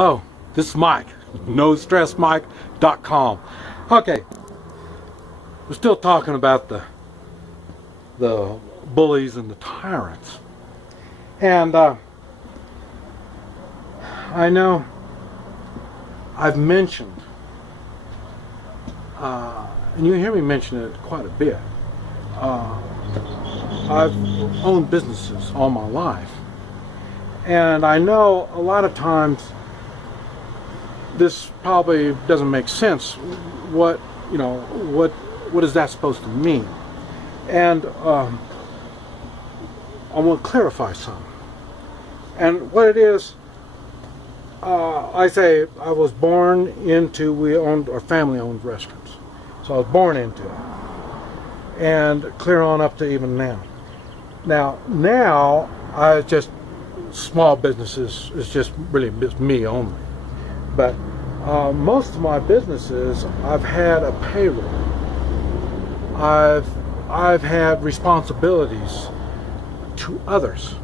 Hello, this is Mike, NoStressMike.com. Okay, we're still talking about the bullies and the tyrants. And I know I've mentioned, and you hear me mention it quite a bit, I've owned businesses all my life. And I know a lot of times this probably doesn't make sense. What is that supposed to mean? And I want to clarify some. And what it is, I say I was born into, our family owned restaurants. So I was born into it. And clear on up to even now. Now I just, small businesses is just really me only. But most of my businesses, I've had a payroll. I've had responsibilities to others.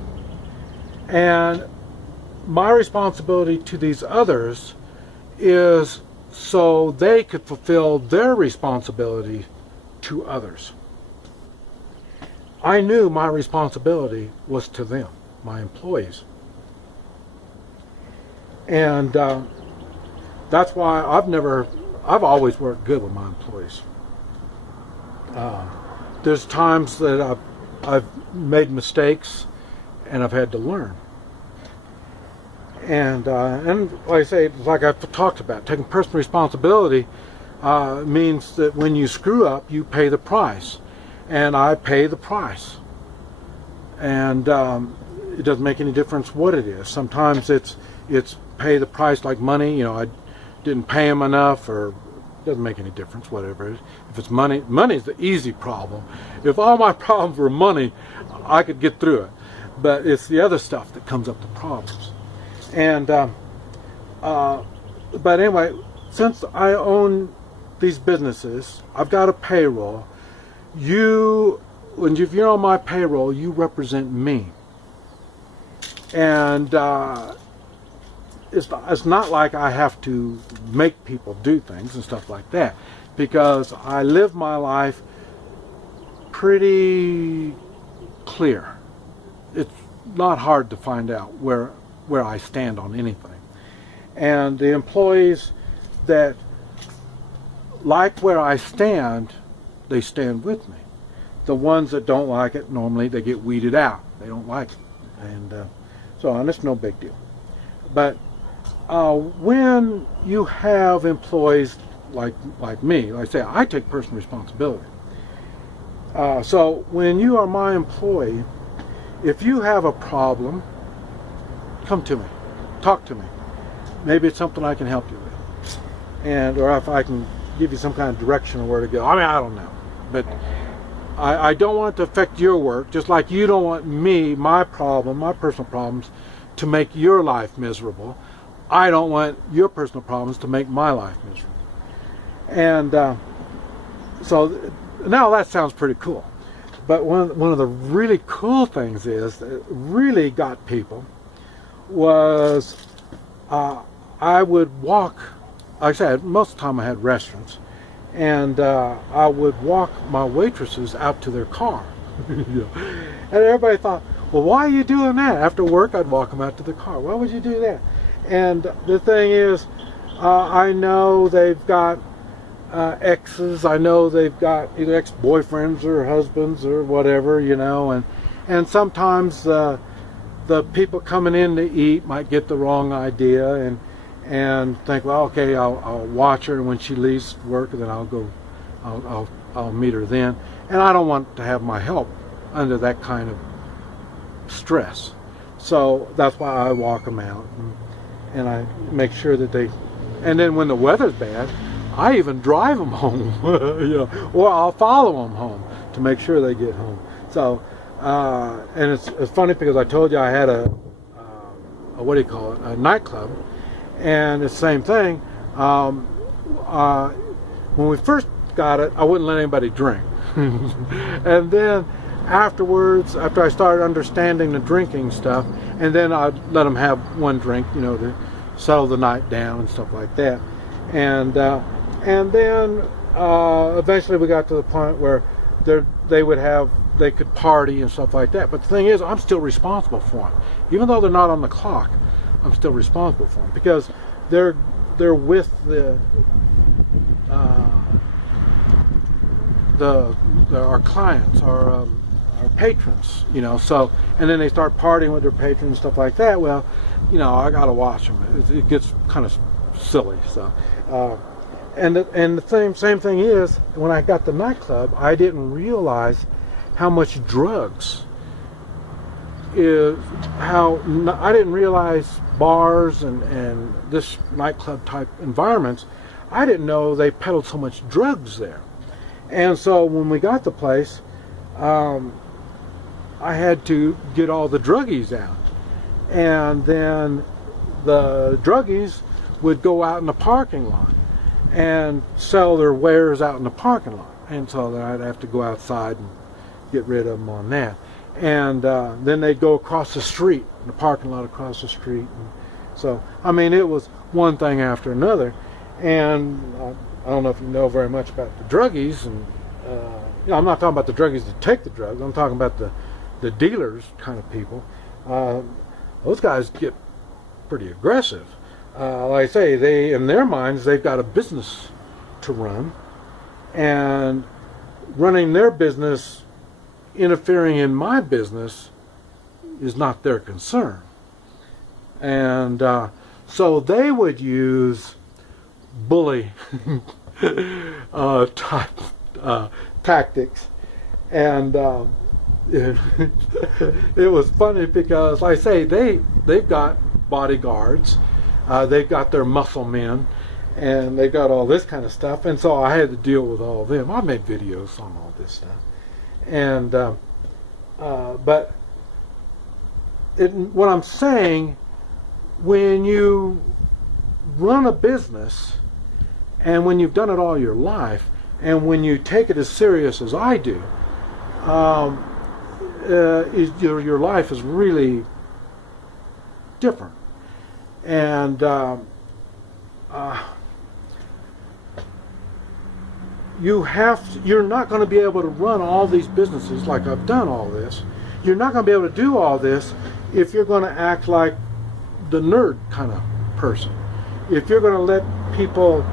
And my responsibility to these others is so they could fulfill their responsibility to others. I knew my responsibility was to them, my employees. And that's why I've always worked good with my employees. There's times that I've made mistakes and I've had to learn. And like I say, like I've talked about, taking personal responsibility means that when you screw up, you pay the price. And I pay the price. And it doesn't make any difference what it is. Sometimes it's pay the price like money. I didn't pay him enough, or it doesn't make any difference, whatever it is. If it's money, money's the easy problem. If all my problems were money, I could get through it. But it's the other stuff that comes up the problems. And but anyway, since I own these businesses, I've got a payroll. If you're on my payroll, you represent me. And it's not like I have to make people do things and stuff like that, because I live my life pretty clear. It's not hard to find out where I stand on anything. And the employees that like where I stand, they stand with me. The ones that don't like it, normally they get weeded out. They don't like it. And it's no big deal. But when you have employees like me, like I say, I take personal responsibility. So when you are my employee, if you have a problem, come to me, talk to me. Maybe it's something I can help you with, or if I can give you some kind of direction on where to go. I mean, I don't know, but I don't want it to affect your work, just like you don't want me, my personal problems, to make your life miserable. I don't want your personal problems to make my life miserable. And so now that sounds pretty cool. But one of the really cool things is that really got people was I would walk, like I said, most of the time I had restaurants, and I would walk my waitresses out to their car. And everybody thought, well, why are you doing that? After work, I'd walk them out to the car. Why would you do that? And the thing is, I know they've got exes. I know they've got either ex-boyfriends or husbands or whatever, and sometimes the people coming in to eat might get the wrong idea and think, well, okay, I'll watch her, and when she leaves work, then I'll meet her then. And I don't want to have my help under that kind of stress. So that's why I walk them out, and I make sure that and then when the weather's bad, I even drive them home, or I'll follow them home to make sure they get home. So, and it's funny because I told you I had a nightclub, and it's the same thing. When we first got it, I wouldn't let anybody drink. And then afterwards, after I started understanding the drinking stuff, and then I'd let them have one drink, settle the night down and stuff like that. And then eventually we got to the point where they could party and stuff like that. But the thing is, I'm still responsible for them, even though they're not on the clock. I'm still responsible for them because they're with our clients, our patrons, So, and then they start partying with their patrons and stuff like that. Well, I gotta watch them. It gets kind of silly. So, and the same thing is, when I got the nightclub, I didn't realize how much drugs is. I didn't realize bars and this nightclub type environments. I didn't know they peddled so much drugs there. And so when we got the place, I had to get all the druggies out. And then the druggies would go out in the parking lot and sell their wares out in the parking lot. And so then I'd have to go outside and get rid of them on that. And then they'd go across the street, in the parking lot across the street. And so, I mean, it was one thing after another. And I don't know if you know very much about the druggies. And I'm not talking about the druggies that take the drugs. I'm talking about the dealers kind of people. Those guys get pretty aggressive. Like I say, in their minds, they've got a business to run. And running their business, interfering in my business, is not their concern. And so they would use bully type tactics. And it was funny because, like I say, they've got bodyguards, they've got their muscle men, and they've got all this kind of stuff. And so I had to deal with all of them. I made videos on all this stuff. And but what I'm saying, when you run a business, and when you've done it all your life, and when you take it as serious as I do, your life is really different. And you're not going to be able to run all these businesses like I've done all this. You're not going to be able to do all this if you're going to act like the nerd kind of person. If you're going to let people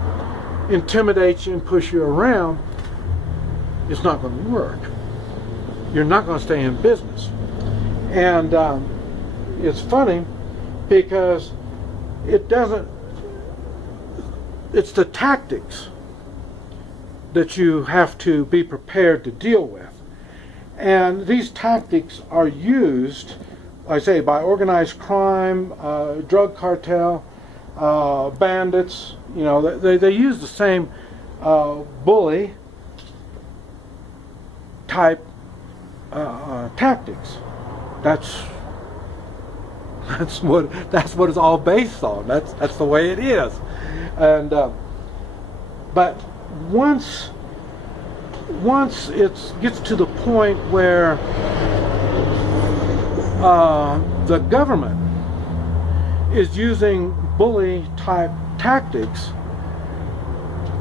intimidate you and push you around, it's not going to work. You're not going to stay in business. And it's funny because it's the tactics that you have to be prepared to deal with. And these tactics are used, like I say, by organized crime, drug cartel, bandits. They use the same bully type tactics. That's what it's all based on. That's the way it is. And but once it gets to the point where the government is using bully type tactics,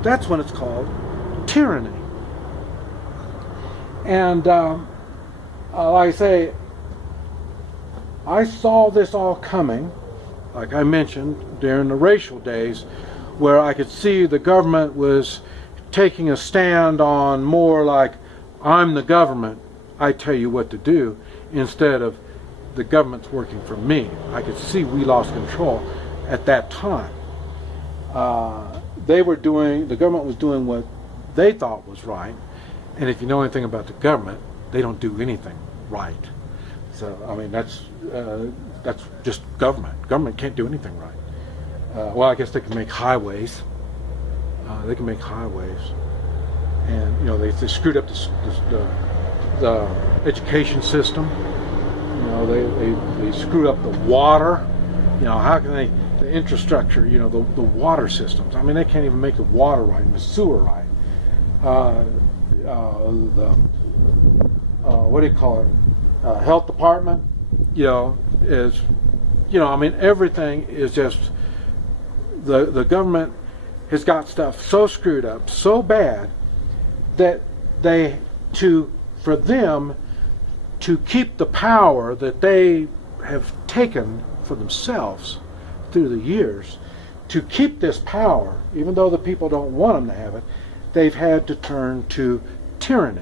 that's when it's called tyranny. And like I say, I saw this all coming, like I mentioned, during the racial days, where I could see the government was taking a stand on more like, I'm the government, I tell you what to do, instead of the government's working for me. I could see we lost control at that time. The government was doing what they thought was right, and if you know anything about the government, they don't do anything right. So, I mean, that's just government. Government can't do anything right. Well, I guess they can make highways. They can make highways, and they screwed up the education system. They screwed up the water. How can the infrastructure? The water systems. I mean, they can't even make the water right and the sewer right. What do you call it? Health department. I mean, everything is just the government has got stuff so screwed up, so bad, that for them to keep the power that they have taken for themselves through the years, to keep this power, even though the people don't want them to have it, they've had to turn to tyranny.